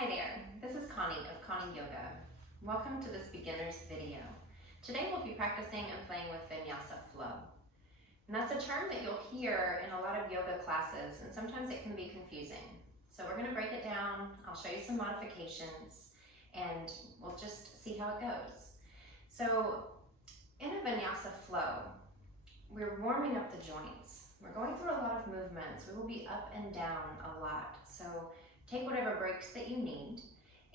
Hi there, this is Connie of Connie Yoga. Welcome to this beginner's video. Today we'll be practicing and playing with Vinyasa Flow. And that's a term that you'll hear in a lot of yoga classes, and sometimes it can be confusing. So we're going to break it down, I'll show you some modifications, and we'll just see how it goes. So in a Vinyasa Flow, we're warming up the joints. We're going through a lot of movements. We will be up and down a lot. So take whatever breaks that you need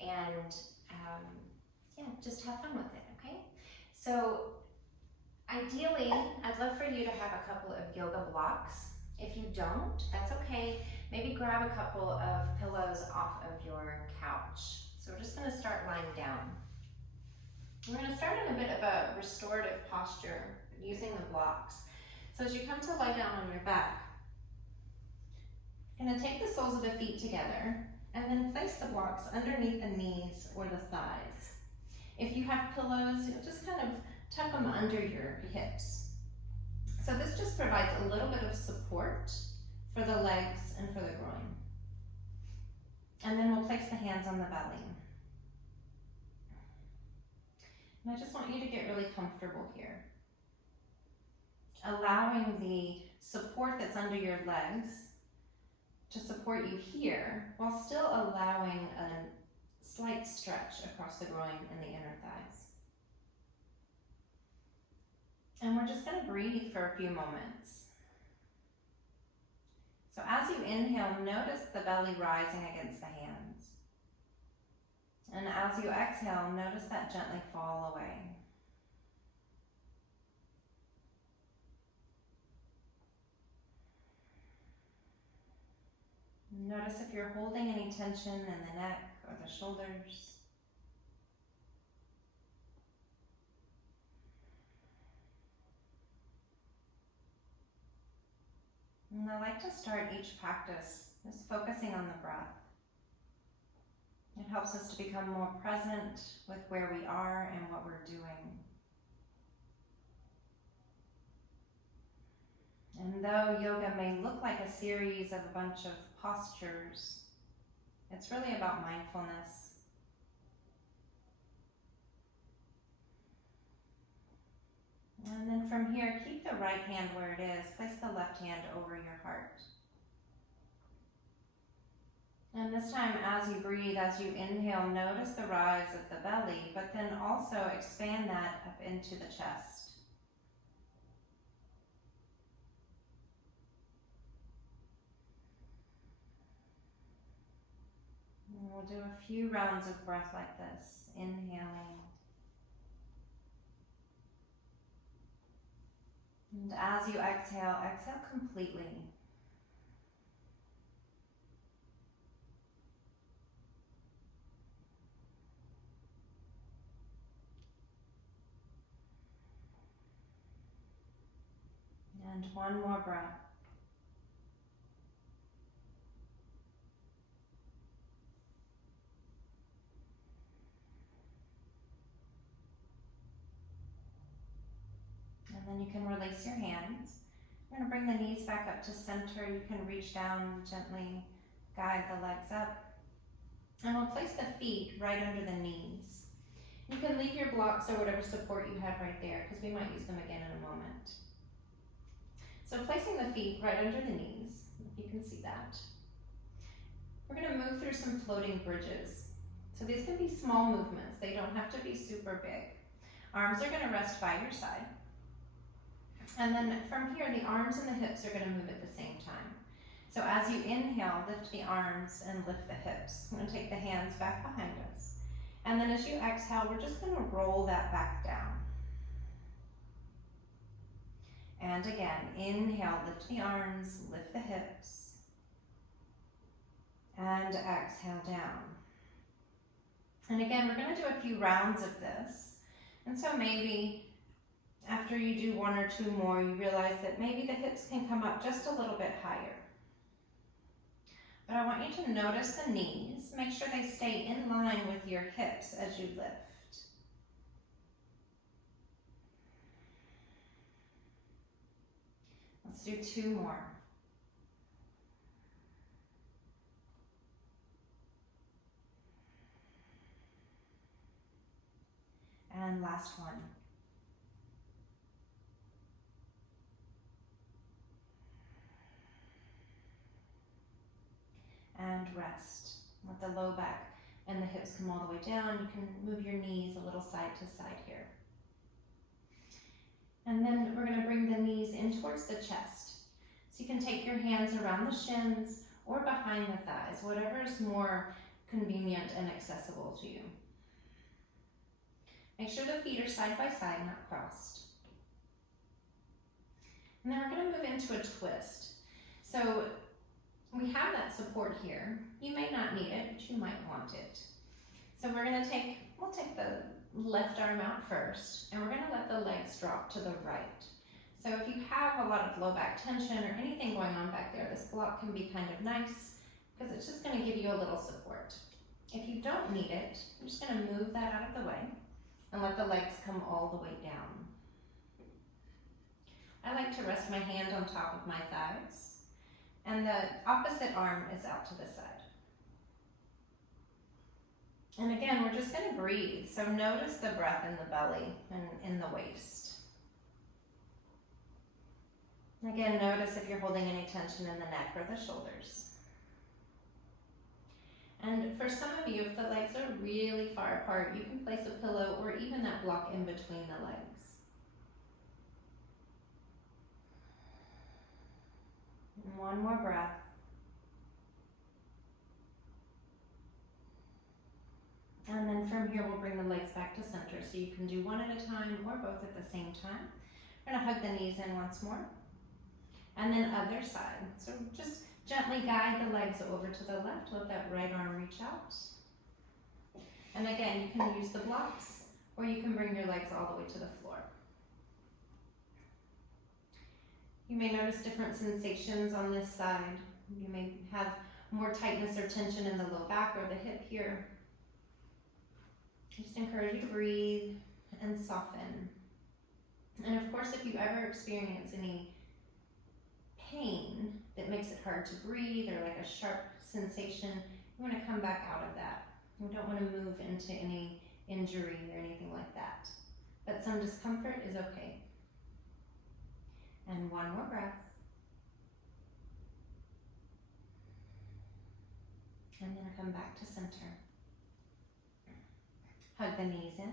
and just have fun with it, okay? So ideally, I'd love for you to have a couple of yoga blocks. If you don't, that's okay. Maybe grab a couple of pillows off of your couch. So we're just gonna start lying down. We're gonna start in a bit of a restorative posture using the blocks. So as you come to lie down on your back, you're gonna take the soles of the feet together and then place the blocks underneath the knees or the thighs. If you have pillows, you'll just kind of tuck them under your hips. So this just provides a little bit of support for the legs and for the groin. And then we'll place the hands on the belly. And I just want you to get really comfortable here. Allowing the support that's under your legs to support you here, while still allowing a slight stretch across the groin and the inner thighs. And we're just going to breathe for a few moments. So as you inhale, notice the belly rising against the hands. And as you exhale, notice that gently fall away. Notice if you're holding any tension in the neck or the shoulders. And I like to start each practice just focusing on the breath. It helps us to become more present with where we are and what we're doing. And though yoga may look like a series of a bunch of postures, it's really about mindfulness. And then from here, keep the right hand where it is. Place the left hand over your heart. And this time, as you breathe, as you inhale, notice the rise of the belly, but then also expand that up into the chest. And we'll do a few rounds of breath like this, inhaling. And as you exhale, exhale completely. And one more breath. And then you can release your hands. You're going to bring the knees back up to center. You can reach down, gently guide the legs up. And we'll place the feet right under the knees. You can leave your blocks or whatever support you have right there, because we might use them again in a moment. So placing the feet right under the knees, if you can see that. We're going to move through some floating bridges. So these can be small movements. They don't have to be super big. Arms are going to rest by your side. And then from here, the arms and the hips are going to move at the same time. So as you inhale, lift the arms and lift the hips. I'm going to take the hands back behind us. And then as you exhale, we're just going to roll that back down. And again, inhale, lift the arms, lift the hips. And exhale down. And again, we're going to do a few rounds of this. And so maybe after you do one or two more, you realize that maybe the hips can come up just a little bit higher. But I want you to notice the knees. Make sure they stay in line with your hips as you lift. Let's do two more. And last one. And rest. Let the low back and the hips come all the way down. You can move your knees a little side to side here. And then we're going to bring the knees in towards the chest. So you can take your hands around the shins or behind the thighs, whatever is more convenient and accessible to you. Make sure the feet are side by side, not crossed. And then we're going to move into a twist. So we have that support here. You may not need it, but you might want it. So we'll take the left arm out first, and we're going to let the legs drop to the right. So if you have a lot of low back tension or anything going on back there, this block can be kind of nice because it's just going to give you a little support. If you don't need it, I'm just going to move that out of the way and let the legs come all the way down. I like to rest my hand on top of my thighs, and the opposite arm is out to the side. And again, we're just going to breathe. So notice the breath in the belly and in the waist. Again, notice if you're holding any tension in the neck or the shoulders. And for some of you, if the legs are really far apart, you can place a pillow or even that block in between the legs. And one more breath. And then from here, we'll bring the legs back to center. So you can do one at a time or both at the same time. We're going to hug the knees in once more. And then other side. So just gently guide the legs over to the left. Let that right arm reach out. And again, you can use the blocks or you can bring your legs all the way to the floor. You may notice different sensations on this side. You may have more tightness or tension in the low back or the hip here. Just encourage you to breathe and soften. And of course, if you ever experience any pain that makes it hard to breathe or like a sharp sensation, you want to come back out of that. You don't want to move into any injury or anything like that. But some discomfort is okay. And one more breath. And then come back to center. Hug the knees in.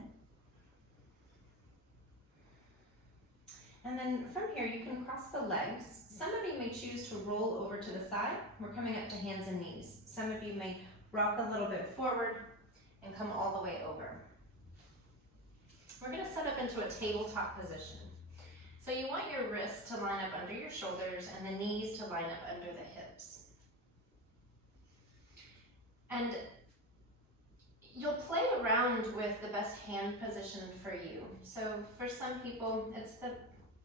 And then from here, you can cross the legs. Some of you may choose to roll over to the side. We're coming up to hands and knees. Some of you may rock a little bit forward and come all the way over. We're going to set up into a tabletop position. So you want your wrists to line up under your shoulders and the knees to line up under the hips. And you'll play around with the best hand position for you. So for some people, it's the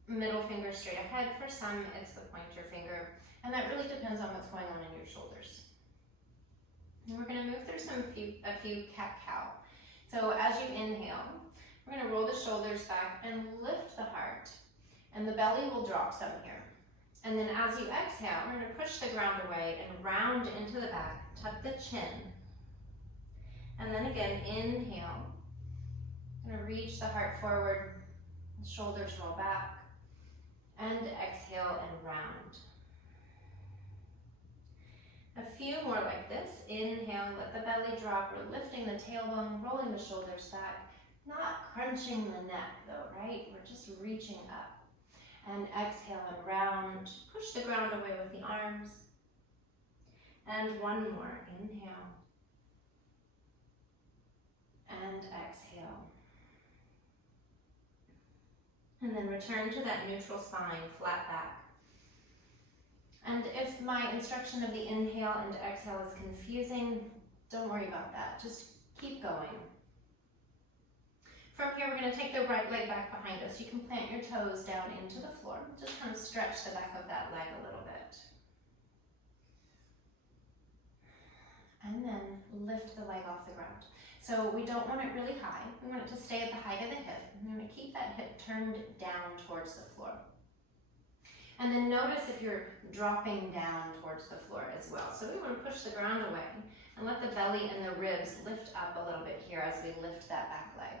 middle finger straight ahead. For some, it's the pointer finger. And that really depends on what's going on in your shoulders. And we're going to move through a few cat-cow. So as you inhale, we're going to roll the shoulders back and lift the heart. And the belly will drop some here. And then as you exhale, we're going to push the ground away and round into the back. Tuck the chin. And then again, inhale. I'm going to reach the heart forward. Shoulders roll back. And exhale and round. A few more like this. Inhale, let the belly drop. We're lifting the tailbone, rolling the shoulders back. Not crunching the neck though, right? We're just reaching up. And exhale and round. Push the ground away with the arms. And one more. Inhale. And exhale. And then return to that neutral spine, flat back. And if my instruction of the inhale and exhale is confusing, don't worry about that. Just keep going. From here, we're going to take the right leg back behind us. You can plant your toes down into the floor. Just kind of stretch the back of that leg a little bit. And then lift the leg off the ground. So we don't want it really high. We want it to stay at the height of the hip. I'm going to keep that hip turned down towards the floor. And then notice if you're dropping down towards the floor as well. So we want to push the ground away and let the belly and the ribs lift up a little bit here as we lift that back leg.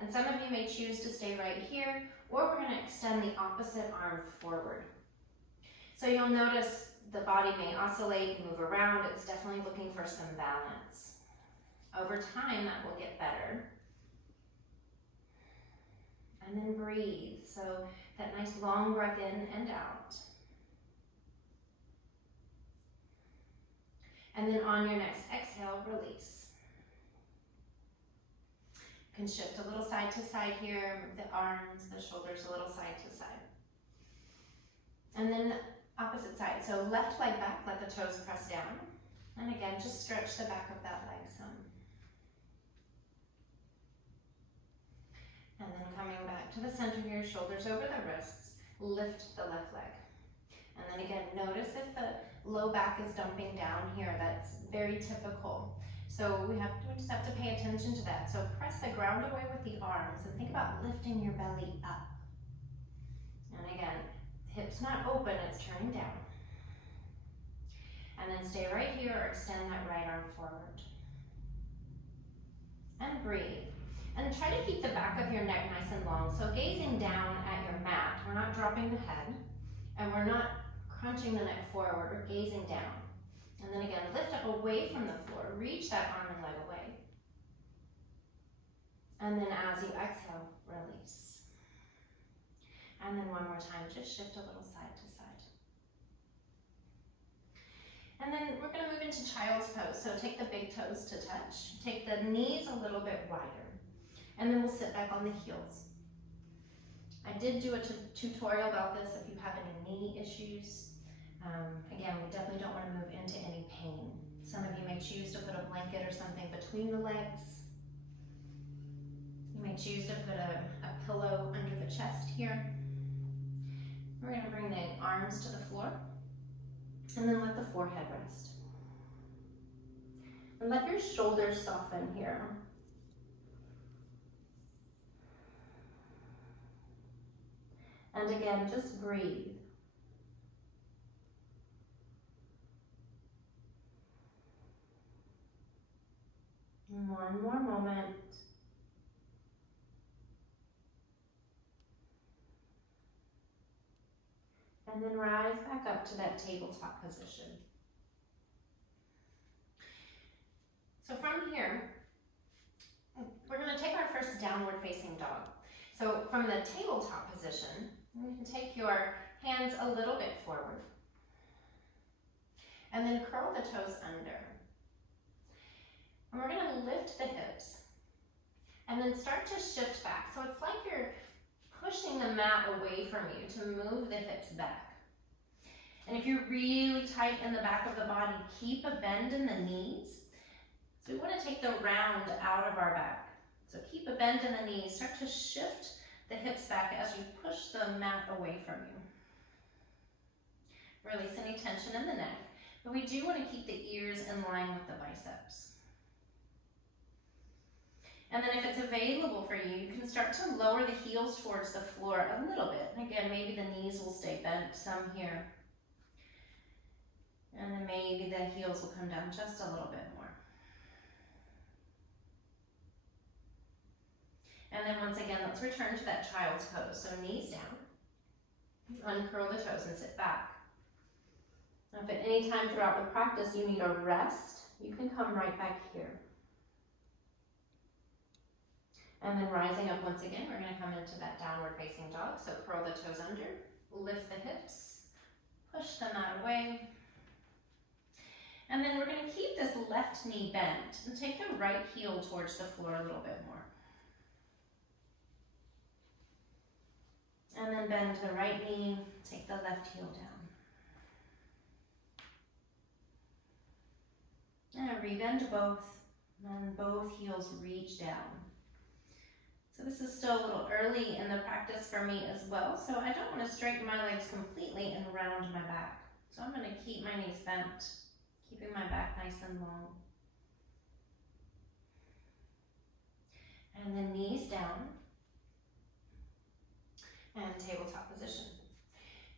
And some of you may choose to stay right here, or we're going to extend the opposite arm forward. So you'll notice the body may oscillate, move around. It's definitely looking for some balance. Over time, that will get better. And then breathe. So that nice long breath in and out. And then on your next exhale, release. You can shift a little side to side here, move the arms, the shoulders a little side to side. And then opposite side. So left leg back, let the toes press down. And again, just stretch the back of that leg some. And then coming back to the center here, shoulders over the wrists, lift the left leg. And then again, notice if the low back is dumping down here. That's very typical. So we just have to pay attention to that. So press the ground away with the arms and think about lifting your belly up. And again, hips not open, it's turning down. And then stay right here or extend that right arm forward. And breathe. And try to keep the back of your neck nice and long. So gazing down at your mat, we're not dropping the head, and we're not crunching the neck forward, we're gazing down. And then again, lift up away from the floor, reach that arm and leg away. And then as you exhale, release. And then one more time, just shift a little side to side. And then we're gonna move into child's pose. So take the big toes to touch, take the knees a little bit wider. And then we'll sit back on the heels. I did do a tutorial about this if you have any knee issues. Again, we definitely don't want to move into any pain. Some of you may choose to put a blanket or something between the legs. You may choose to put a pillow under the chest here. We're going to bring the arms to the floor and then let the forehead rest. And let your shoulders soften here. And again, just breathe. One more moment. And then rise back up to that tabletop position. So from here, we're going to take our first downward facing dog. So from the tabletop position, you can take your hands a little bit forward. And then curl the toes under. And we're going to lift the hips. And then start to shift back. So it's like you're pushing the mat away from you to move the hips back. And if you're really tight in the back of the body, keep a bend in the knees. So we want to take the round out of our back. So keep a bend in the knees. Start to shift the hips back as you push the mat away from you. Release any tension in the neck. But we do want to keep the ears in line with the biceps. And then if it's available for you, you can start to lower the heels towards the floor a little bit. And again, maybe the knees will stay bent, some here. And then maybe the heels will come down just a little bit more. And then once again, let's return to that child's pose. So knees down, uncurl the toes and sit back. Now if at any time throughout the practice you need a rest, you can come right back here. And then rising up once again, we're going to come into that downward facing dog. So curl the toes under, lift the hips, push the mat away. And then we're going to keep this left knee bent and take the right heel towards the floor a little bit more. And then bend the right knee, take the left heel down. And rebend both, and both heels reach down. So this is still a little early in the practice for me as well, so I don't want to straighten my legs completely and round my back. So I'm going to keep my knees bent, keeping my back nice and long. And then knees down. And tabletop position.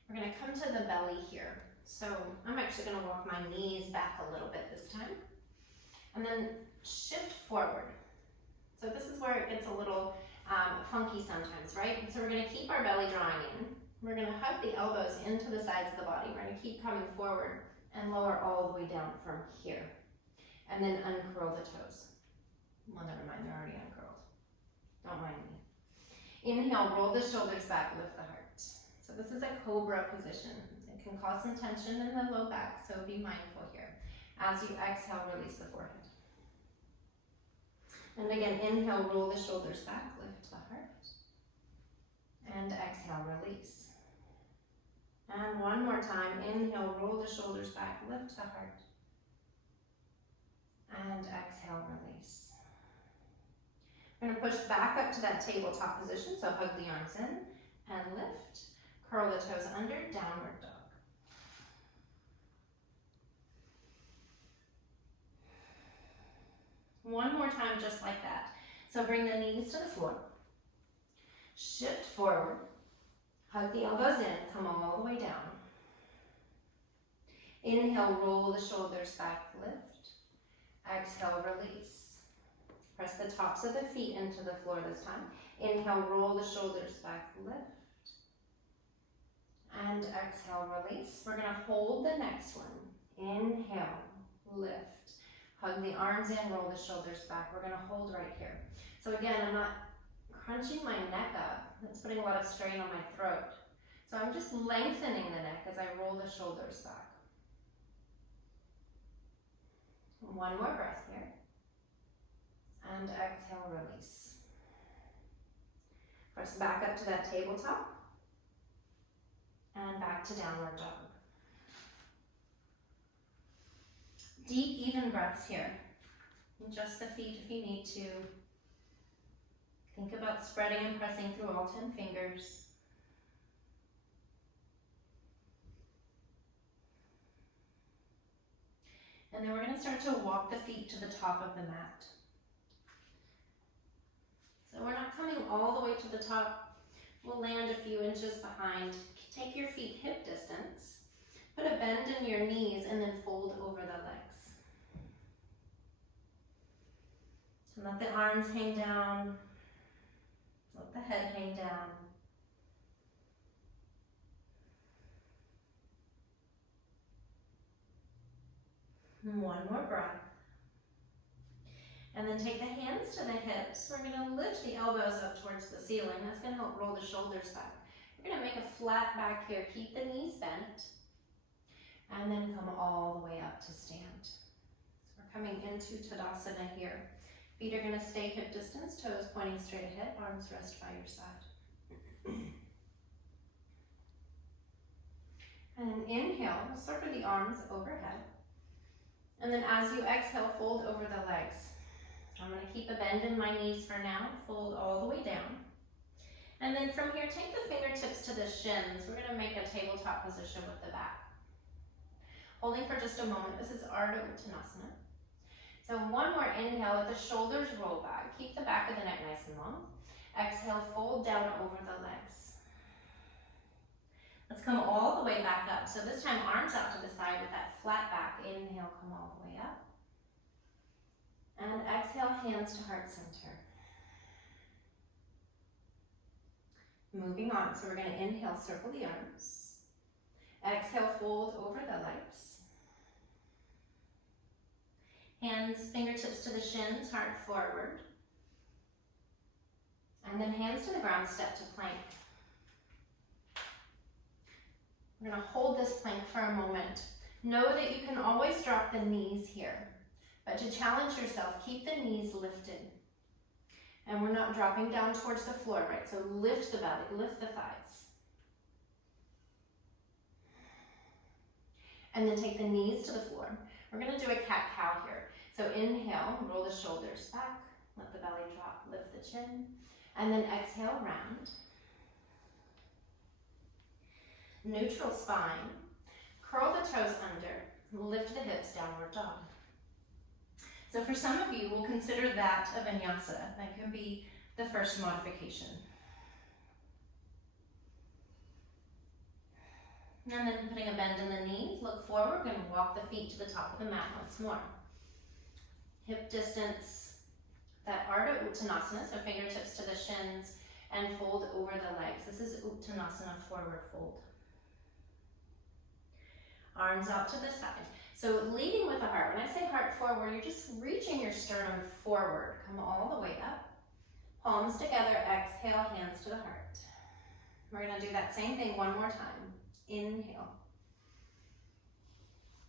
We're going to come to the belly here. So I'm actually going to walk my knees back a little bit this time. And then shift forward. So this is where it gets a little funky sometimes, right? And so we're gonna keep our belly drawing in. We're gonna hug the elbows into the sides of the body. We're gonna keep coming forward and lower all the way down from here. And then uncurl the toes. Well, never mind, they're already uncurled. Don't mind me. Inhale, roll the shoulders back, lift the heart. So this is a cobra position. It can cause some tension in the low back, so be mindful here. As you exhale, release the forehead. And again, inhale, roll the shoulders back, lift the heart. And exhale, release. And one more time, inhale, roll the shoulders back, lift the heart. And exhale, release. We're going to push back up to that tabletop position, so hug the arms in and lift. Curl the toes under, downward dog. One more time, just like that. So bring the knees to the floor. Shift forward. Hug the elbows in, come all the way down. Inhale, roll the shoulders back, lift. Exhale, release. Press the tops of the feet into the floor this time. Inhale, roll the shoulders back, lift. And exhale, release. We're gonna hold the next one. Inhale, lift. Hug the arms in, roll the shoulders back. We're gonna hold right here. So again, I'm not crunching my neck up. That's putting a lot of strain on my throat. So I'm just lengthening the neck as I roll the shoulders back. One more breath here. And exhale, release. Press back up to that tabletop. And back to downward dog. Deep, even breaths here. Adjust the feet if you need to. Think about spreading and pressing through all 10 fingers. And then we're going to start to walk the feet to the top of the mat. So we're not coming all the way to the top. We'll land a few inches behind. Take your feet hip distance. Put a bend in your knees and then fold over the legs. So let the arms hang down. Let the head hang down. One more breath. And then take the hands to the hips. We're going to lift the elbows up towards the ceiling. That's going to help roll the shoulders back. We're going to make a flat back here. Keep the knees bent. And then come all the way up to stand. So we're coming into Tadasana here. Feet are going to stay hip distance, toes pointing straight ahead, arms rest by your side. And then inhale, we'll circle the arms overhead. And then as you exhale, fold over the legs. I'm going to keep a bend in my knees for now, fold all the way down. And then from here, take the fingertips to the shins. We're going to make a tabletop position with the back. Holding for just a moment, this is Uttanasana. So one more inhale, let the shoulders roll back. Keep the back of the neck nice and long. Exhale, fold down over the legs. Let's come all the way back up. So this time, arms out to the side with that flat back. Inhale, come all the way up. And exhale, hands to heart center. Moving on, so we're going to inhale, circle the arms. Exhale, fold over the legs. Hands, fingertips to the shins, heart forward. And then hands to the ground, step to plank. We're going to hold this plank for a moment. Know that you can always drop the knees here, but to challenge yourself, keep the knees lifted. And we're not dropping down towards the floor, right? So lift the belly, lift the thighs. And then take the knees to the floor. We're going to do a cat-cow here. So inhale, roll the shoulders back, let the belly drop, lift the chin, and then exhale, round. Neutral spine, curl the toes under, lift the hips, downward dog. So for some of you, we'll consider that a vinyasa. That can be the first modification. And then putting a bend in the knees, look forward, we're going to walk the feet to the top of the mat once more. Hip distance, that Ardha Uttanasana, so fingertips to the shins and fold over the legs. This is Uttanasana, forward fold. Arms out to the side. So leading with the heart. When I say heart forward, you're just reaching your sternum forward. Come all the way up. Palms together, exhale, hands to the heart. We're gonna do that same thing one more time. Inhale.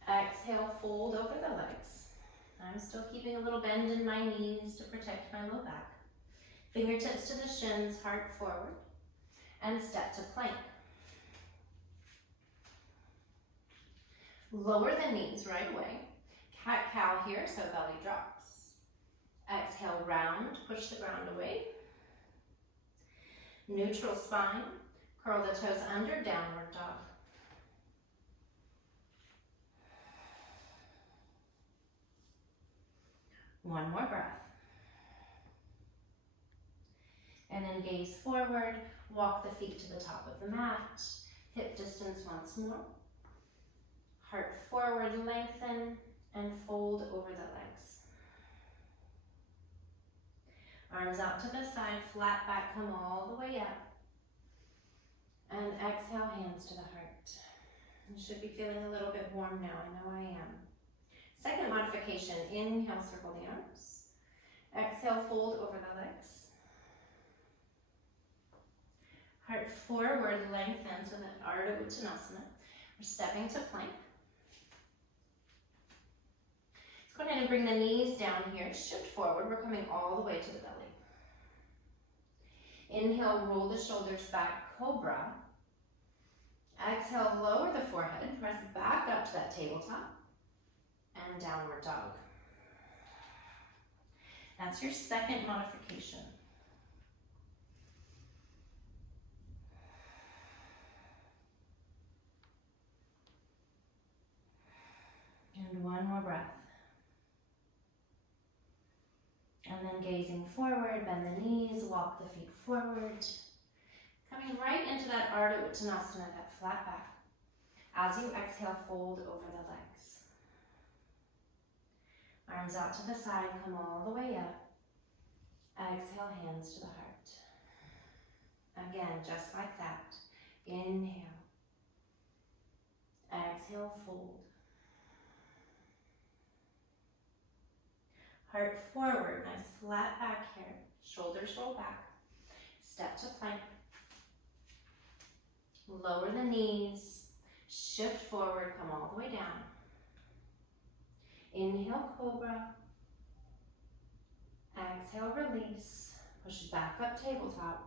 Exhale, fold over the legs. I'm still keeping a little bend in my knees to protect my low back. Fingertips to the shins, heart forward, and step to plank. Lower the knees right away. Cat-cow here, so belly drops. Exhale, round, push the ground away. Neutral spine, curl the toes under, downward dog. One more breath. And then gaze forward, walk the feet to the top of the mat, hip distance once more. Heart forward, lengthen, and fold over the legs. Arms out to the side, flat back, come all the way up. And exhale, hands to the heart. You should be feeling a little bit warm now, I know I am. Second modification, inhale, circle the arms. Exhale, fold over the legs. Heart forward, lengthen, so that Ardha Uttanasana. We're stepping to plank. Let's go ahead and bring the knees down here, shift forward. We're coming all the way to the belly. Inhale, roll the shoulders back, cobra. Exhale, lower the forehead, press back up to that tabletop, and downward dog. That's your second modification. And one more breath. And then gazing forward, bend the knees, walk the feet forward. Coming right into that Ardha Uttanasana, that flat back. As you exhale, fold over the legs. Arms out to the side, come all the way up. Exhale, hands to the heart. Again, just like that. Inhale. Exhale, fold. Heart forward, nice flat back here. Shoulders roll back. Step to plank. Lower the knees. Shift forward, come all the way down. Inhale, cobra. Exhale, release. Push back up, tabletop.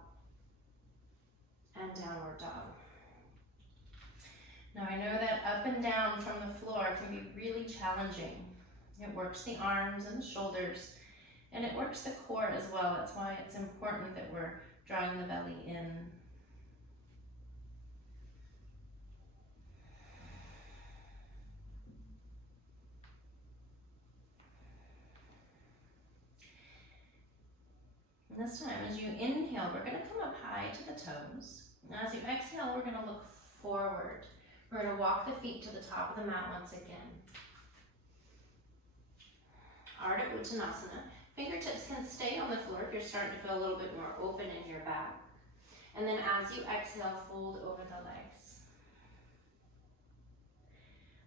And downward dog. Now I know that up and down from the floor can be really challenging. It works the arms and the shoulders, and it works the core as well. That's why it's important that we're drawing the belly in. And this time, as you inhale, we're going to come up high to the toes. Now, as you exhale, we're going to look forward. We're going to walk the feet to the top of the mat once again. Ardha Uttanasana. Fingertips can stay on the floor if you're starting to feel a little bit more open in your back. And then as you exhale, fold over the legs.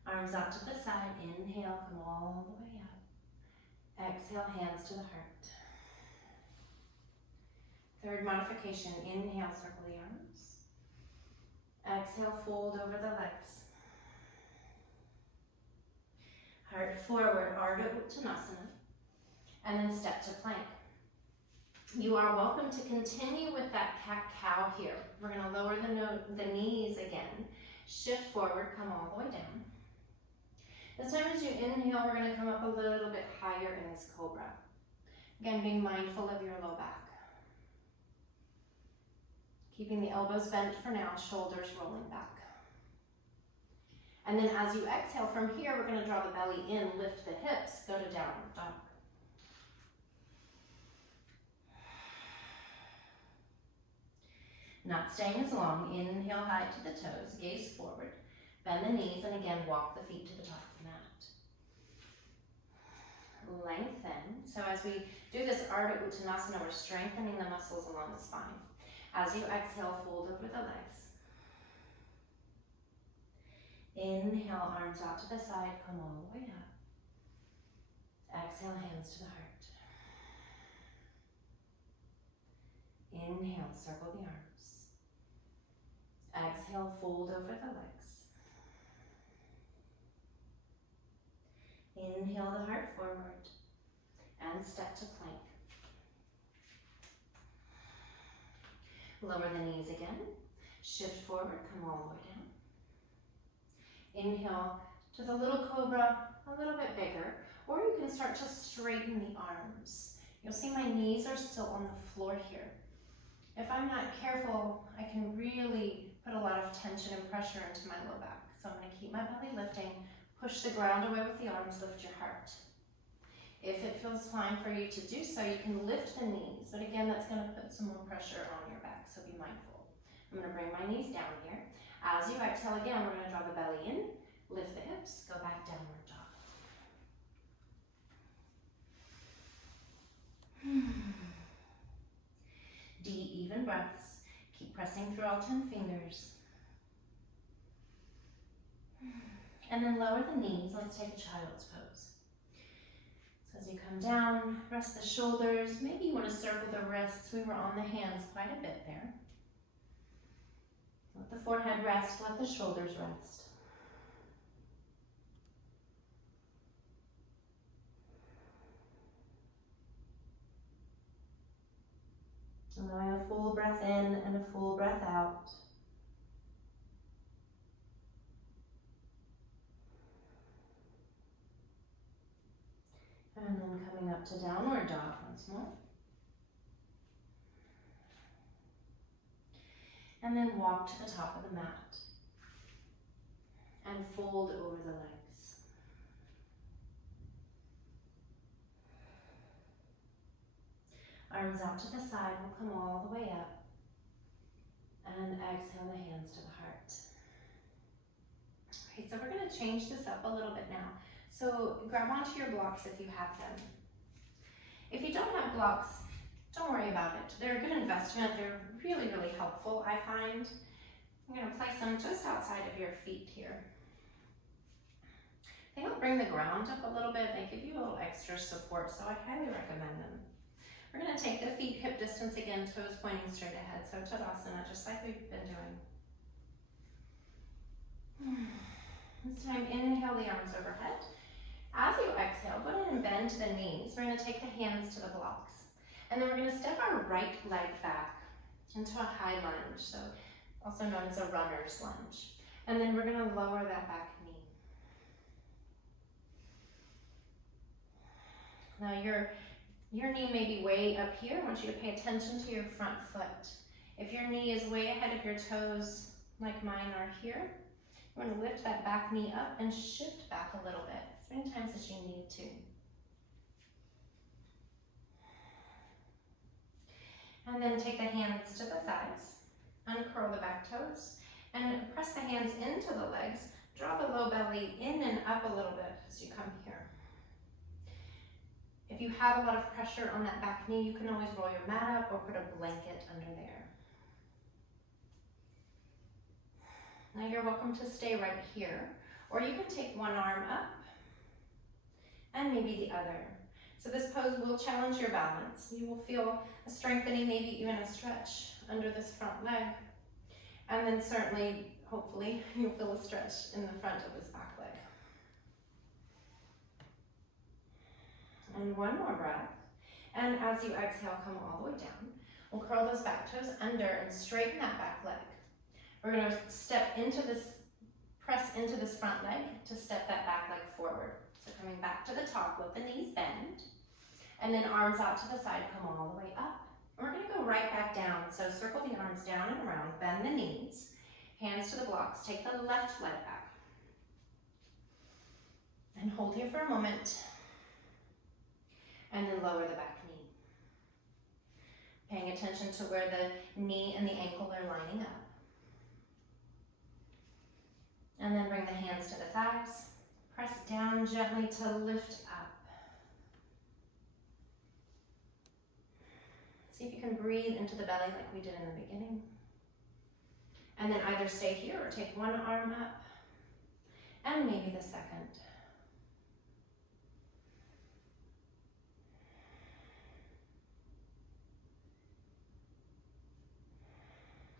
Arms out to the side. Inhale, come all the way up. Exhale, hands to the heart. Third modification. Inhale, circle the arms. Exhale, fold over the legs. Heart forward, Ardha Uttanasana, and then step to plank. You are welcome to continue with that cat-cow here. We're going to lower the knees again. Shift forward, come all the way down. This time as you inhale, we're going to come up a little bit higher in this cobra. Again, being mindful of your low back. Keeping the elbows bent for now, shoulders rolling back. And then as you exhale from here, we're going to draw the belly in, lift the hips, go to downward dog. Not staying as long, inhale high to the toes, gaze forward, bend the knees, and again walk the feet to the top of the lengthen. So as we do this Ardha Uttanasana, we're strengthening the muscles along the spine. As you exhale, fold over the legs. Inhale, arms out to the side, come all the way up. Exhale, hands to the heart. Inhale, circle the arms. Exhale, fold over the legs. Inhale the heart forward and step to plank. Lower the knees again. Shift forward, come all the way down. Inhale to the little cobra, a little bit bigger, or you can start to straighten the arms. You'll see my knees are still on the floor here. If I'm not careful, I can really put a lot of tension and pressure into my low back. So I'm going to keep my belly lifting, push the ground away with the arms, lift your heart. If it feels fine for you to do so, you can lift the knees, but again, that's going to put some more pressure on your back, so be mindful. I'm going to bring my knees down here. As you exhale again, we're going to draw the belly in, lift the hips, go back downward dog. Deep, even breaths. Keep pressing through all 10 fingers. And then lower the knees. Let's take a child's pose. So as you come down, rest the shoulders. Maybe you want to circle the wrists. We were on the hands quite a bit there. Let the forehead rest. Let the shoulders rest. Allowing a full breath in and a full breath out. And then coming up to downward dog once more. And then walk to the top of the mat. And fold over the legs. Arms out to the side, we'll come all the way up. And exhale the hands to the heart. Okay, so we're going to change this up a little bit now. So grab onto your blocks if you have them. If you don't have blocks, don't worry about it. They're a good investment. They're really, really helpful, I find. I'm going to place them just outside of your feet here. They help bring the ground up a little bit. They give you a little extra support, so I highly recommend them. We're going to take the feet hip distance again, toes pointing straight ahead. So Tadasana, just like we've been doing. This time, inhale the arms overhead. As you exhale, go ahead and bend the knees. We're going to take the hands to the blocks. And then we're going to step our right leg back into a high lunge, so also known as a runner's lunge. And then we're going to lower that back knee. Now your knee may be way up here. I want you to pay attention to your front foot. If your knee is way ahead of your toes, like mine are here, you want to lift that back knee up and shift back a little bit, as many times as you need to. And then take the hands to the thighs, uncurl the back toes, and press the hands into the legs. Draw the low belly in and up a little bit as you come here. If you have a lot of pressure on that back knee, you can always roll your mat up or put a blanket under there. Now you're welcome to stay right here, or you can take one arm up and maybe the other. So this pose will challenge your balance. You will feel a strengthening, maybe even a stretch under this front leg. And then certainly, hopefully, you'll feel a stretch in the front of this back leg. And one more breath. And as you exhale, come all the way down. We'll curl those back toes under and straighten that back leg. We're going to step into this, press into this front leg to step that back leg forward. So coming back to the top, let the knees bend. And then arms out to the side, come all the way up. And we're going to go right back down. So circle the arms down and around, bend the knees, hands to the blocks, take the left leg back. And hold here for a moment. And then lower the back knee. Paying attention to where the knee and the ankle are lining up. And then bring the hands to the thighs. Press down gently to lift up. See if you can breathe into the belly like we did in the beginning. And then either stay here or take one arm up and maybe the second.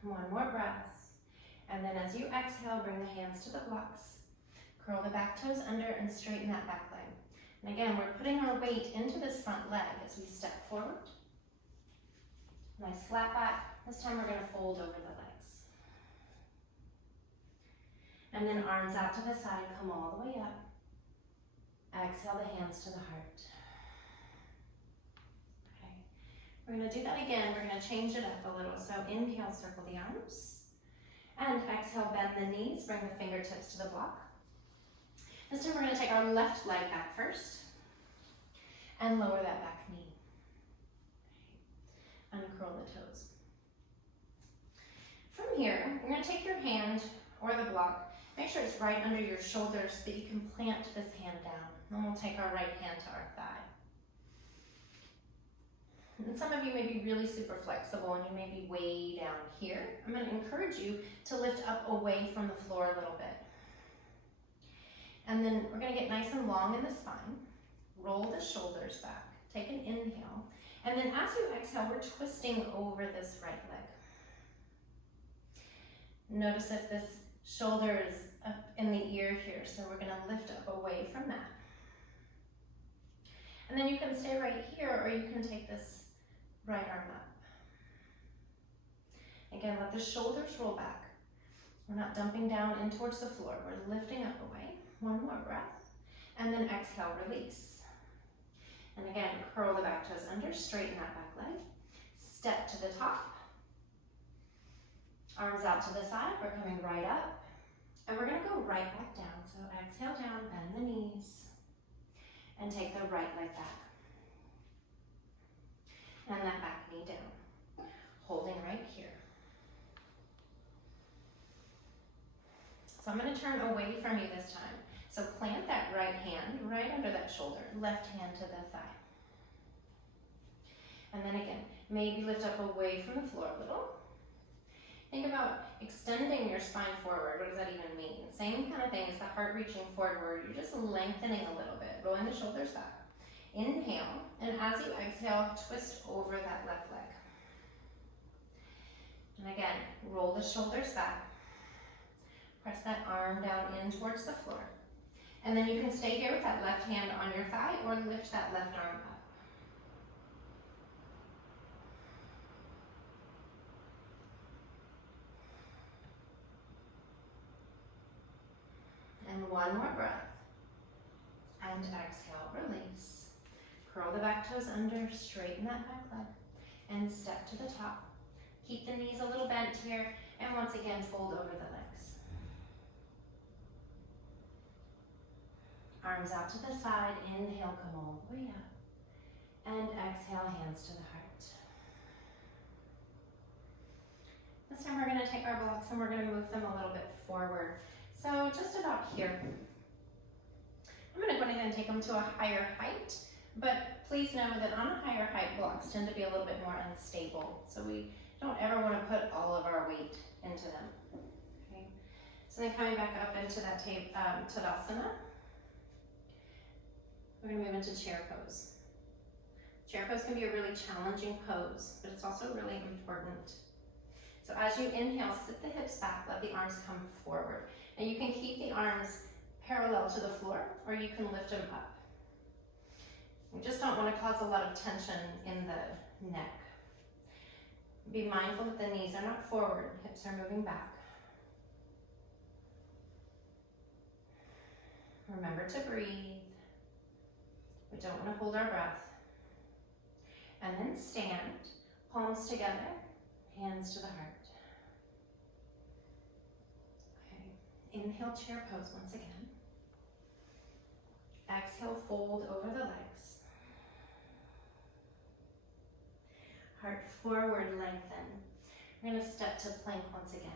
One more breath. And then as you exhale, bring the hands to the blocks. Curl the back toes under and straighten that back leg. And again, we're putting our weight into this front leg as we step forward. Nice flat back. This time we're going to fold over the legs. And then arms out to the side, come all the way up. Exhale the hands to the heart. Okay. We're going to do that again. We're going to change it up a little. So inhale, circle the arms. And exhale, bend the knees, bring the fingertips to the block. This time we're going to take our left leg back first and lower that back knee. Uncurl the toes. From here, you're going to take your hand or the block, make sure it's right under your shoulders so that you can plant this hand down. Then we'll take our right hand to our thigh. And some of you may be really super flexible and you may be way down here. I'm going to encourage you to lift up away from the floor a little bit. And then we're going to get nice and long in the spine. Roll the shoulders back. Take an inhale. And then as you exhale, we're twisting over this right leg. Notice if this shoulder is up in the ear here, so we're going to lift up away from that. And then you can stay right here, or you can take this right arm up. Again, let the shoulders roll back. We're not dumping down in towards the floor. We're lifting up away. One more breath. And then exhale, release. And again, curl the back toes under, straighten that back leg. Step to the top. Arms out to the side. We're coming right up. And we're going to go right back down. So exhale down, bend the knees. And take the right leg back. And that back knee down, holding right here. So I'm going to turn away from you this time. So plant that right hand right under that shoulder, left hand to the thigh. And then again, maybe lift up away from the floor a little. Think about extending your spine forward. What does that even mean? Same kind of thing as the heart reaching forward. You're just lengthening a little bit, rolling the shoulders back. Inhale, and as you exhale, twist over that left leg. And again, roll the shoulders back. Press that arm down in towards the floor. And then you can stay here with that left hand on your thigh or lift that left arm up. And one more breath. And exhale, release. Curl the back toes under, straighten that back leg, and step to the top. Keep the knees a little bent here, and once again, fold over the legs. Arms out to the side, inhale, come all the way up, and exhale, hands to the heart. This time we're going to take our blocks and we're going to move them a little bit forward. So just about here. I'm going to go ahead and take them to a higher height. But please know that on a higher height, blocks tend to be a little bit more unstable. So we don't ever want to put all of our weight into them. Okay. So then coming back up into that Tadasana, we're going to move into chair pose. Chair pose can be a really challenging pose, but it's also really important. So as you inhale, sit the hips back, let the arms come forward. And you can keep the arms parallel to the floor, or you can lift them up. We just don't want to cause a lot of tension in the neck. Be mindful that the knees are not forward, hips are moving back. Remember to breathe. We don't want to hold our breath. And then stand, palms together, hands to the heart. Okay. Inhale, chair pose once again. Exhale, fold over the legs. Heart forward, lengthen. We're going to step to plank once again.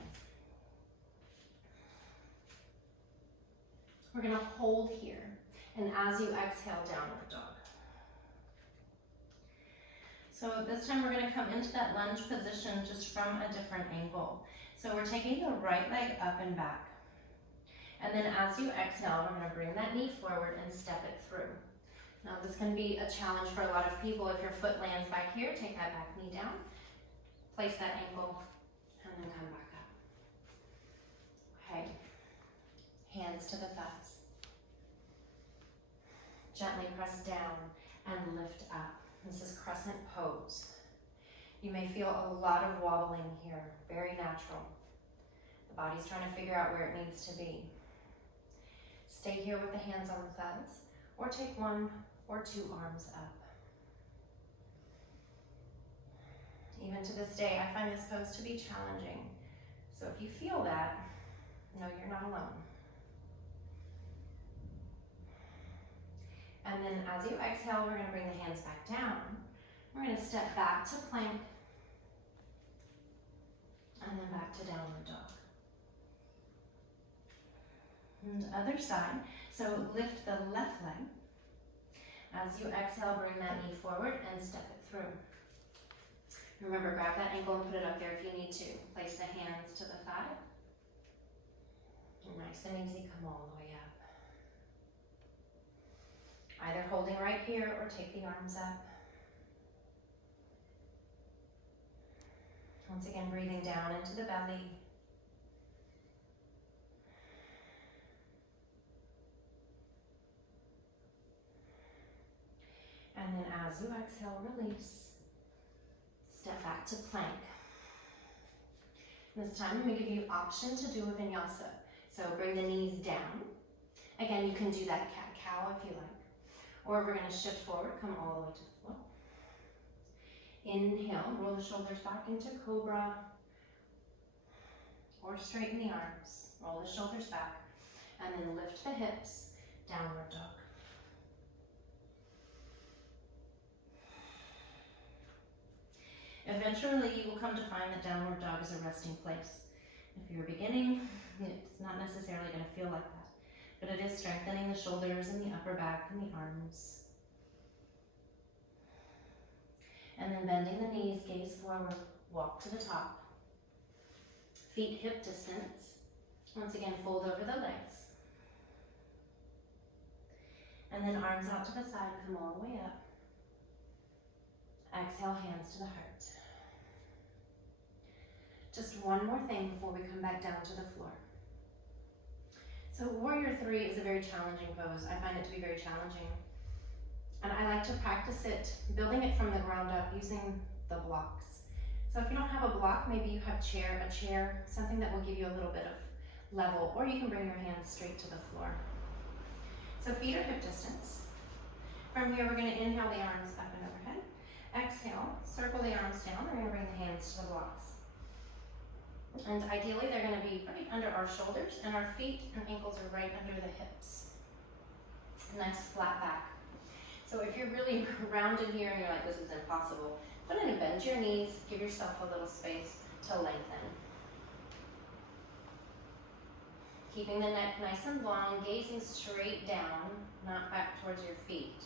We're going to hold here, and as you exhale, downward dog. So this time we're going to come into that lunge position just from a different angle. So we're taking the right leg up and back. And then as you exhale, we're going to bring that knee forward and step it through. Now this can be a challenge for a lot of people. If your foot lands back here, take that back knee down, place that ankle, and then come back up. Okay, hands to the thighs. Gently press down and lift up. This is Crescent Pose. You may feel a lot of wobbling here, very natural. The body's trying to figure out where it needs to be. Stay here with the hands on the thighs, or take 1 or 2 arms up. Even to this day, I find this pose to be challenging. So if you feel that, know you're not alone. And then as you exhale, we're going to bring the hands back down. We're going to step back to plank, and then back to downward dog. And other side. So lift the left leg. As you exhale, bring that knee forward and step it through. Remember, grab that ankle and put it up there if you need to. Place the hands to the thigh. Nice and easy, come all the way up. Either holding right here or take the arms up. Once again, breathing down into the belly. And then as you exhale, release. Step back to plank. This time I'm going to give you option to do a vinyasa. So bring the knees down. Again, you can do that cat-cow if you like. Or we're going to shift forward, come all the way to the floor. Inhale, roll the shoulders back into cobra. Or straighten the arms. Roll the shoulders back. And then lift the hips, downward dog. Eventually, you will come to find that downward dog is a resting place. If you're beginning, it's not necessarily going to feel like that, but it is strengthening the shoulders and the upper back and the arms. And then bending the knees, gaze forward, walk to the top. Feet hip distance. Once again, fold over the legs. And then arms out to the side, come all the way up. Exhale, hands to the heart. Just one more thing before we come back down to the floor. So Warrior 3 is a very challenging pose. I find it to be very challenging. And I like to practice it, building it from the ground up using the blocks. So if you don't have a block, maybe you have a chair, something that will give you a little bit of level, or you can bring your hands straight to the floor. So feet are hip distance. From here, we're going to inhale the arms up and overhead. Exhale, circle the arms down. We're going to bring the hands to the blocks. And ideally, they're going to be right under our shoulders, and our feet and ankles are right under the hips. Nice flat back. So if you're really rounded here and you're like, this is impossible, go ahead and bend your knees, give yourself a little space to lengthen. Keeping the neck nice and long, gazing straight down, not back towards your feet.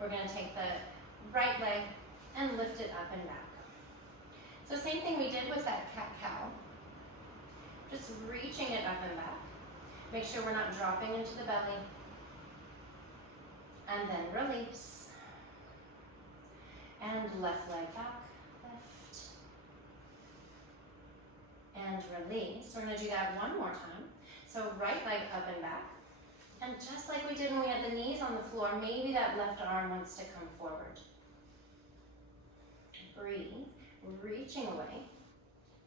We're going to take the right leg and lift it up and back. So same thing we did with that cat-cow. Just reaching it up and back. Make sure we're not dropping into the belly. And then release. And left leg back, lift. And release. We're going to do that one more time. So right leg up and back. And just like we did when we had the knees on the floor, maybe that left arm wants to come forward. Breathe. Reaching away,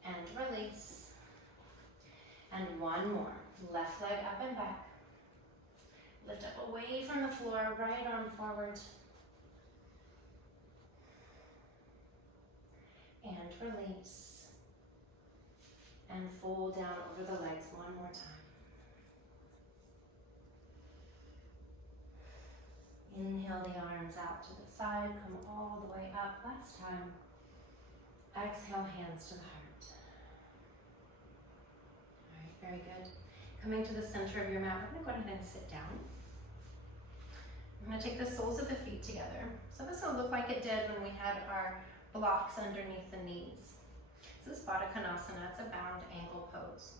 and release. And one more. Left leg up and back. Lift up away from the floor, right arm forward. And release. And fold down over the legs one more time. Inhale the arms out to the side, come all the way up. Last time. Exhale, hands to the heart. All right, very good. Coming to the center of your mat, we're going to go ahead and sit down. I'm going to take the soles of the feet together. So this will look like it did when we had our blocks underneath the knees. This is Badakanasana. It's a bound ankle pose.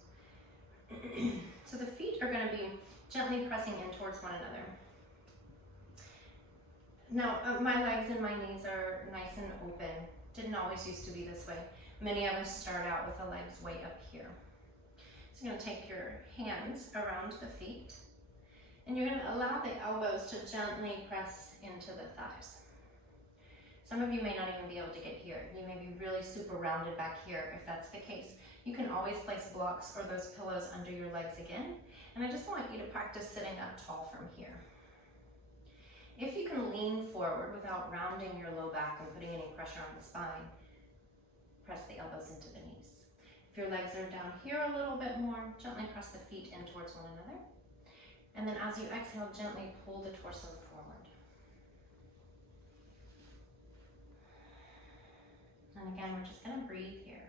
So the feet are going to be gently pressing in towards one another. Now, my legs and my knees are nice and open. Didn't always used to be this way. Many of us start out with the legs way up here. So you're going to take your hands around the feet, and you're going to allow the elbows to gently press into the thighs. Some of you may not even be able to get here. You may be really super rounded back here. If that's the case, you can always place blocks or those pillows under your legs again. And I just want you to practice sitting up tall from here. If you can lean forward without rounding your low back and putting any pressure on the spine, press the elbows into the knees. If your legs are down here a little bit more, gently press the feet in towards one another. And then as you exhale, gently pull the torso forward. And again, we're just going to breathe here.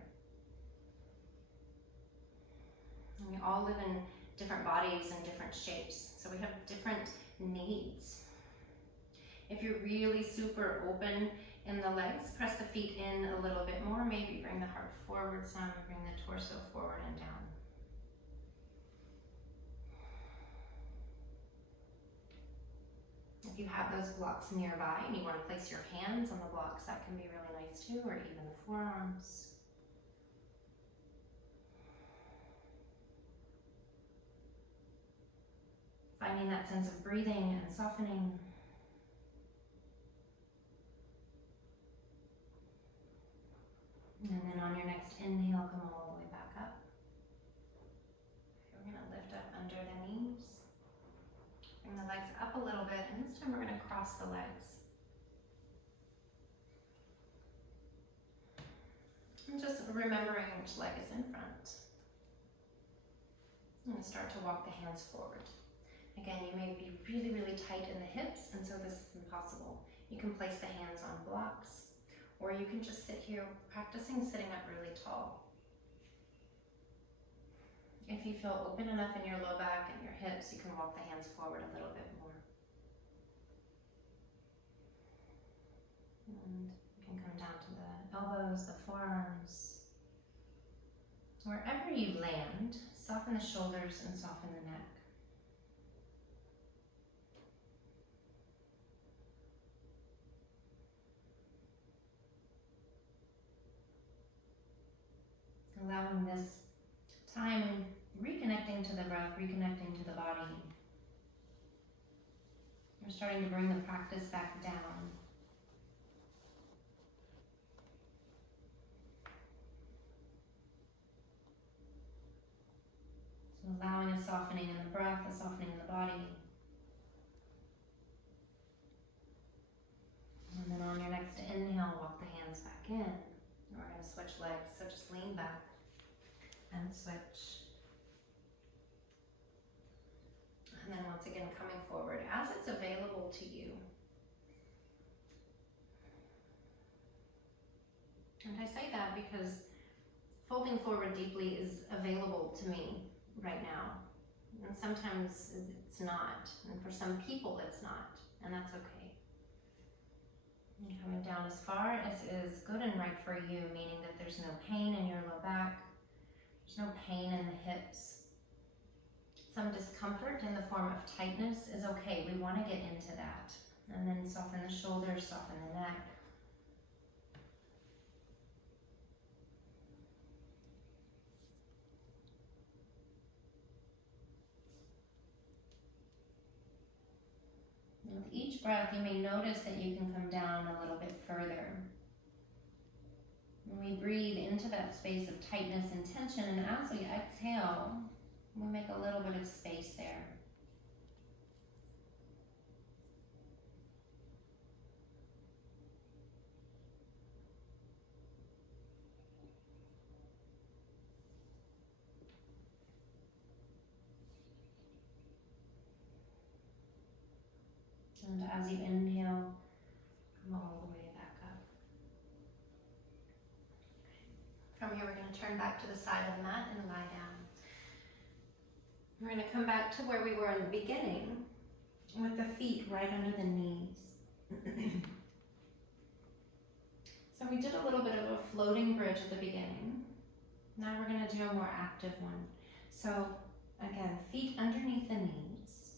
And we all live in different bodies and different shapes, so we have different needs. If you're really super open in the legs, press the feet in a little bit more. Maybe bring the heart forward some, bring the torso forward and down. If you have those blocks nearby and you want to place your hands on the blocks, that can be really nice too, or even the forearms. Finding that sense of breathing and softening. And then on your next inhale, come all the way back up. We're going to lift up under the knees. Bring the legs up a little bit, and this time we're going to cross the legs. And just remembering which leg is in front. I'm going to start to walk the hands forward. Again, you may be really, really tight in the hips, and so this is impossible. You can place the hands on blocks, or you can just sit here practicing sitting up really tall. If you feel open enough in your low back and your hips, you can walk the hands forward a little bit more. And you can come down to the elbows, the forearms. Wherever you land, soften the shoulders and soften the neck. Allowing this time reconnecting to the breath, reconnecting to the body. We're starting to bring the practice back down. So allowing a softening in the breath, a softening in the body. And then on your next inhale, walk the hands back in. We're going to switch legs, so just lean back and switch. And then once again, coming forward as it's available to you. And I say that because folding forward deeply is available to me right now. And sometimes it's not. And for some people it's not. And that's okay. And coming down as far as is good and right for you, meaning that there's no pain in your low back. There's no pain in the hips. Some discomfort in the form of tightness is okay. We want to get into that. And then soften the shoulders, soften the neck. And with each breath, you may notice that you can come down a little bit further. When we breathe into that space of tightness and tension, and as we exhale, we make a little bit of space there. And as you inhale, come all the way back up. From here, we're going to turn back to the side of the mat and lie down. We're going to come back to where we were in the beginning, with the feet right under the knees. So we did a little bit of a floating bridge at the beginning. Now we're going to do a more active one. So again, feet underneath the knees.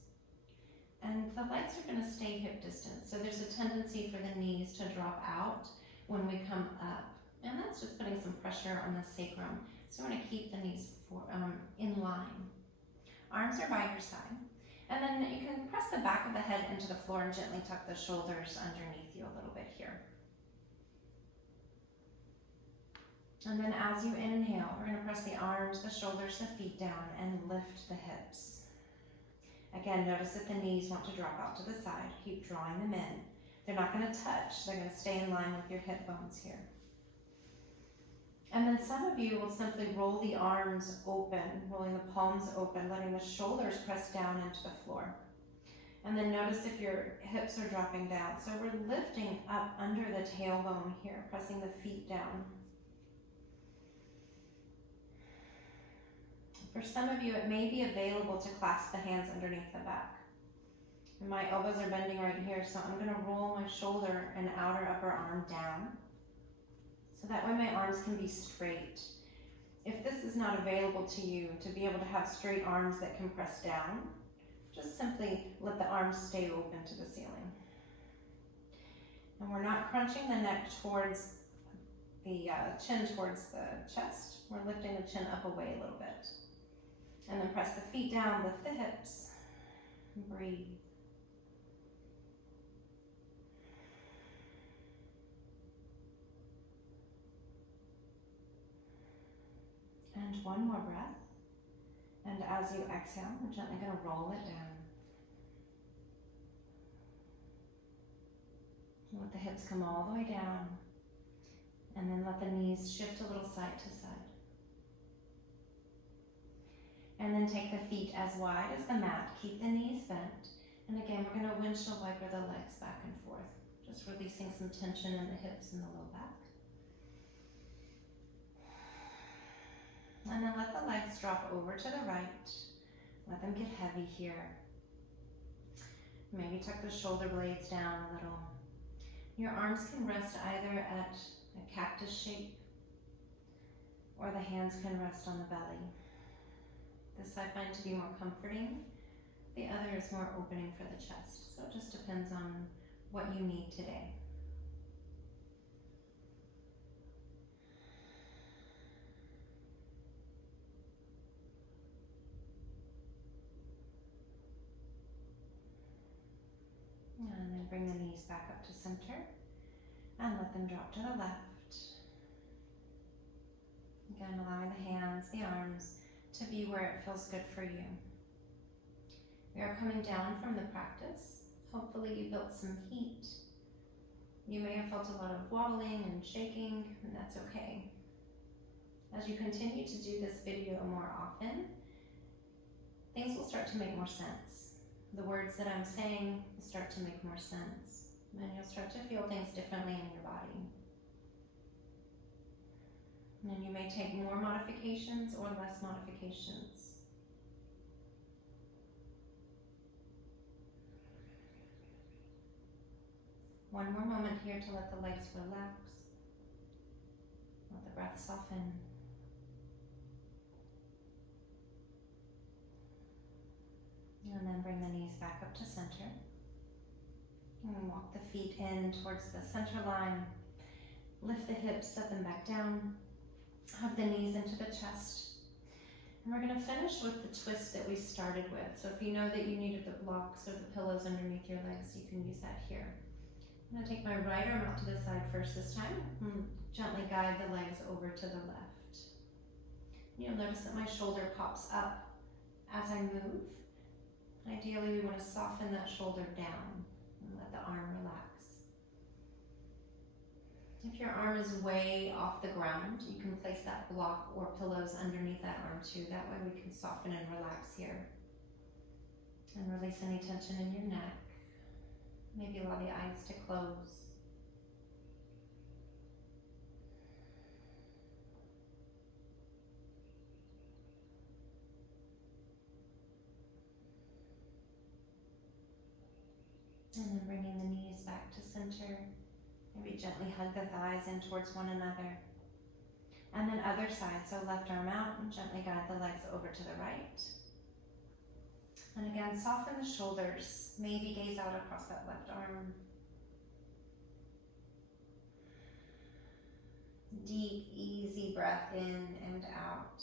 And the legs are going to stay hip distance. So there's a tendency for the knees to drop out when we come up. And that's just putting some pressure on the sacrum. So we're going to keep the knees in line. Arms are by your side. And then you can press the back of the head into the floor and gently tuck the shoulders underneath you a little bit here. And then as you inhale, we're going to press the arms, the shoulders, the feet down and lift the hips. Again, notice that the knees want to drop out to the side. Keep drawing them in. They're not going to touch. They're going to stay in line with your hip bones here. And then some of you will simply roll the arms open, rolling the palms open, letting the shoulders press down into the floor. And then notice if your hips are dropping down. So we're lifting up under the tailbone here, pressing the feet down. For some of you, it may be available to clasp the hands underneath the back. And my elbows are bending right here, so I'm going to roll my shoulder and outer upper arm down. So that way my arms can be straight. If this is not available to you, to be able to have straight arms that can press down, just simply let the arms stay open to the ceiling. And we're not crunching the neck towards the chin towards the chest. We're lifting the chin up away a little bit. And then press the feet down, lift the hips, and breathe. And one more breath. And as you exhale, we're gently going to roll it down. And let the hips come all the way down. And then let the knees shift a little side to side. And then take the feet as wide as the mat. Keep the knees bent. And again, we're going to windshield wiper the legs back and forth. Just releasing some tension in the hips and the low back. And then let the legs drop over to the right. Let them get heavy here. Maybe tuck the shoulder blades down a little. Your arms can rest either at a cactus shape or the hands can rest on the belly. This I find to be more comforting. The other is more opening for the chest. So it just depends on what you need today. And then bring the knees back up to center and let them drop to the left. Again, allowing the hands, the arms to be where it feels good for you. We are coming down from the practice. Hopefully you built some heat. You may have felt a lot of wobbling and shaking, and that's okay. As you continue to do this video more often, things will start to make more sense. The words that I'm saying will start to make more sense, and you'll start to feel things differently in your body. And you may take more modifications or less modifications. One more moment here to let the legs relax. Let the breath soften. And then bring the knees back up to center. And walk the feet in towards the center line. Lift the hips, set them back down. Hug the knees into the chest. And we're going to finish with the twist that we started with. So if you know that you needed the blocks or the pillows underneath your legs, you can use that here. I'm going to take my right arm out to the side first this time. And gently guide the legs over to the left. You'll notice that my shoulder pops up as I move. Ideally, we want to soften that shoulder down and let the arm relax. If your arm is way off the ground, you can place that block or pillows underneath that arm too. That way we can soften and relax here. And release any tension in your neck. Maybe allow the eyes to close. And then bringing the knees back to center. Maybe gently hug the thighs in towards one another. And then other side, so left arm out and gently guide the legs over to the right. And again, soften the shoulders. Maybe gaze out across that left arm. Deep, easy breath in and out.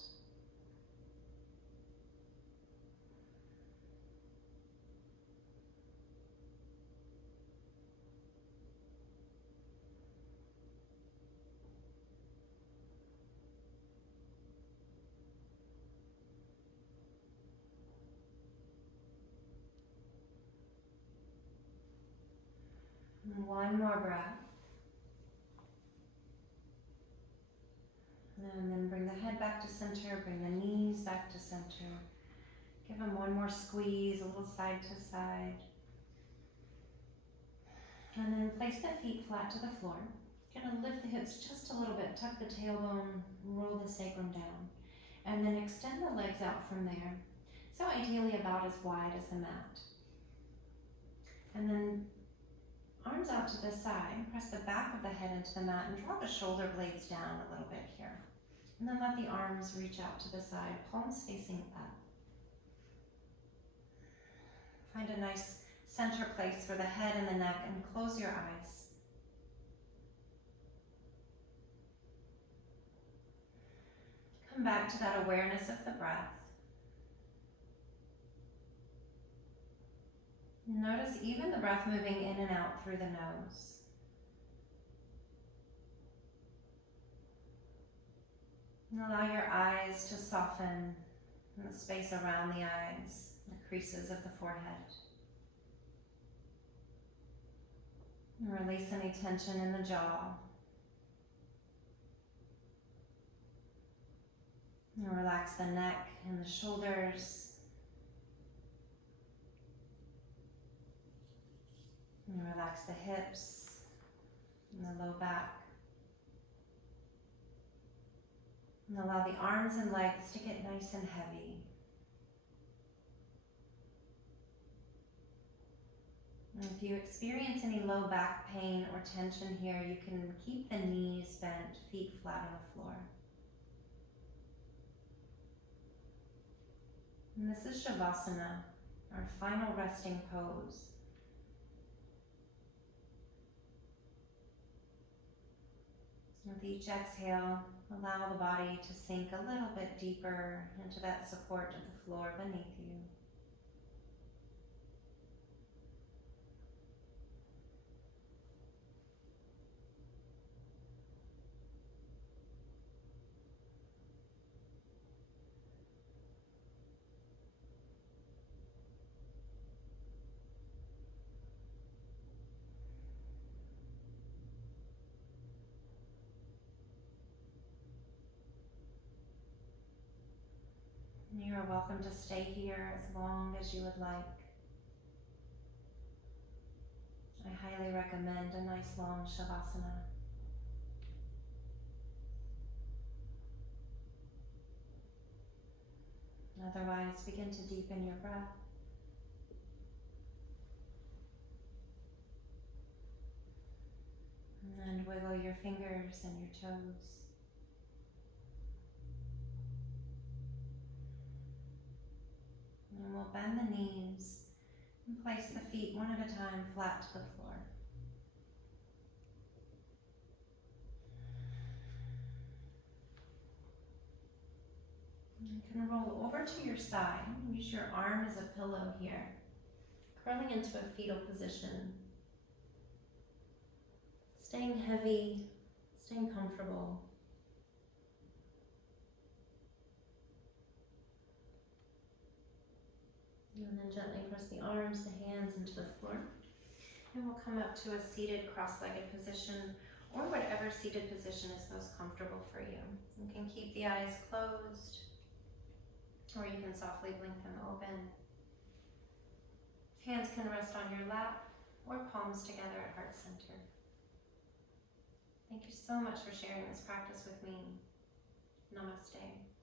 One more breath. And then bring the head back to center, bring the knees back to center. Give them one more squeeze, a little side to side. And then place the feet flat to the floor. You're gonna lift the hips just a little bit, tuck the tailbone, roll the sacrum down. And then extend the legs out from there. So ideally about as wide as the mat. And then arms out to the side, press the back of the head into the mat and draw the shoulder blades down a little bit here. And then let the arms reach out to the side, palms facing up. Find a nice center place for the head and the neck and close your eyes. Come back to that awareness of the breath. Notice even the breath moving in and out through the nose. And allow your eyes to soften in the space around the eyes, the creases of the forehead. And release any tension in the jaw. And relax the neck and the shoulders. And relax the hips and the low back. And allow the arms and legs to get nice and heavy. And if you experience any low back pain or tension here, you can keep the knees bent, feet flat on the floor. And this is Shavasana, our final resting pose. With each exhale, allow the body to sink a little bit deeper into that support of the floor beneath you. You are welcome to stay here as long as you would like. I highly recommend a nice long Shavasana. Otherwise, begin to deepen your breath. And wiggle your fingers and your toes. And we'll bend the knees and place the feet one at a time flat to the floor. You can roll over to your side. Use your arm as a pillow here, curling into a fetal position. Staying heavy, staying comfortable. And then gently press the arms, the hands into the floor. And we'll come up to a seated cross-legged position, or whatever seated position is most comfortable for you. You can keep the eyes closed, or you can softly blink them open. Hands can rest on your lap, or palms together at heart center. Thank you so much for sharing this practice with me. Namaste.